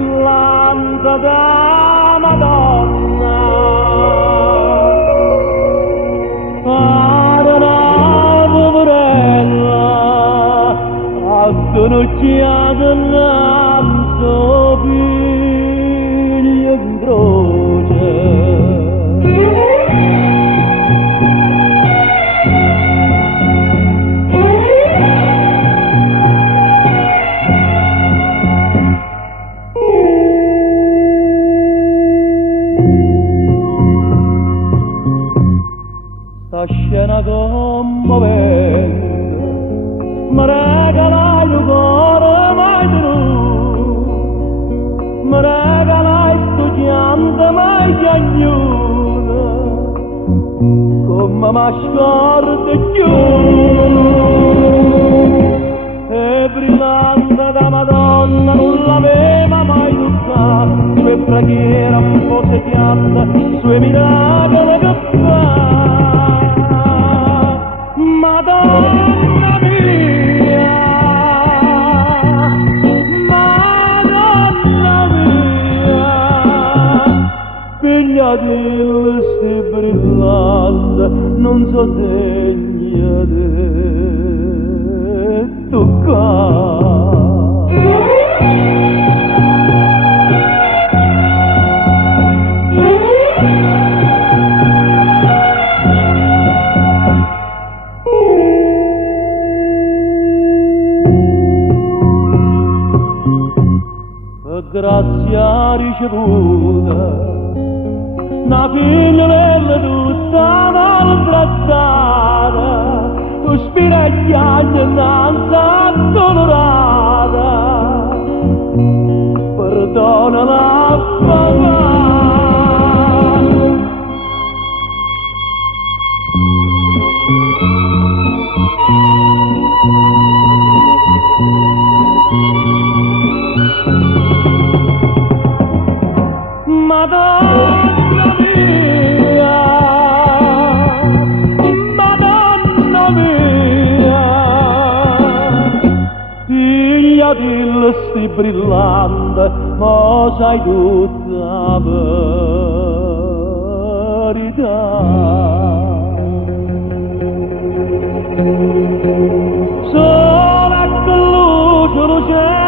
brillante da Madonna. Pare una poverella, acconciata innanzi figlio in croce. Sta scena commovente mi regalai il cuore mai tenuto, mi regalai studiante mai cagnone, come mi scordo più. E brillante da Madonna non l'aveva mai toccato, sue preghiere un po' segnate, sue miracoli che fa. Madonna mia, Madonna mia, figlia di sti brillante, non so degna di toccare. Grazia ricevuta, una figliolella tutta maltrattata, tu spiragliaglia innanzi addolorata, perdona la papà. Madonna mia, Madonna mia, figlia di sti brillante, ma sai tutta verità. Solo che luce